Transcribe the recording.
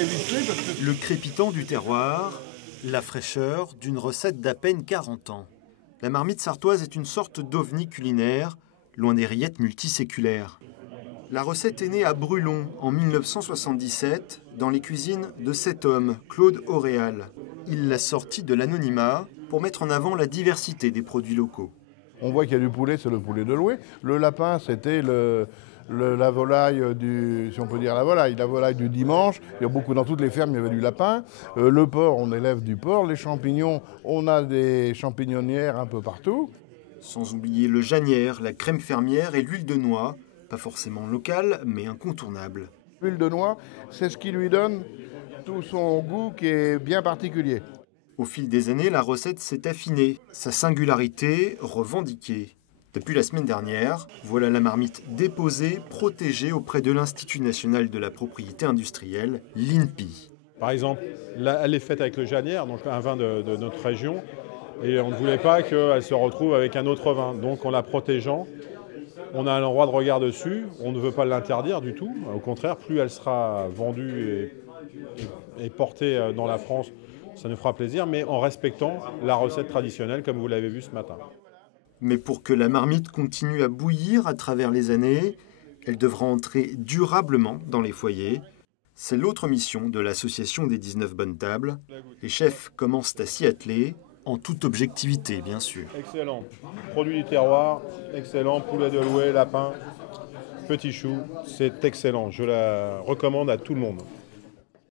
Le crépitant du terroir, la fraîcheur d'une recette d'à peine 40 ans. La marmite sartoise est une sorte d'ovni culinaire, loin des rillettes multiséculaires. La recette est née à Brulon en 1977, dans les cuisines de cet homme, Claude Auréal. Il l'a sortie de l'anonymat pour mettre en avant la diversité des produits locaux. On voit qu'il y a du poulet, c'est le poulet de Loué. Le lapin, c'était la volaille si on peut dire la volaille du dimanche. Il y a beaucoup, dans toutes les fermes, il y avait du lapin. Le porc, on élève du porc. Les champignons, on a des champignonnières un peu partout. Sans oublier le janière, la crème fermière et l'huile de noix, pas forcément locale, mais incontournable. L'huile de noix, c'est ce qui lui donne tout son goût qui est bien particulier. Au fil des années, la recette s'est affinée, sa singularité revendiquée. Depuis la semaine dernière, voilà la marmite déposée, protégée auprès de l'Institut national de la propriété industrielle, l'INPI. Par exemple, là, elle est faite avec le Janière, donc un vin de notre région, et on ne voulait pas qu'elle se retrouve avec un autre vin. Donc en la protégeant, on a un droit de regard dessus, on ne veut pas l'interdire du tout. Au contraire, plus elle sera vendue et portée dans la France, ça nous fera plaisir, mais en respectant la recette traditionnelle comme vous l'avez vu ce matin. Mais pour que la marmite continue à bouillir à travers les années, elle devra entrer durablement dans les foyers. C'est l'autre mission de l'association des 19 bonnes tables. Les chefs commencent à s'y atteler, en toute objectivité bien sûr. Excellent. Produit du terroir, excellent. Poulet de Loué, lapin, petit chou, c'est excellent. Je la recommande à tout le monde.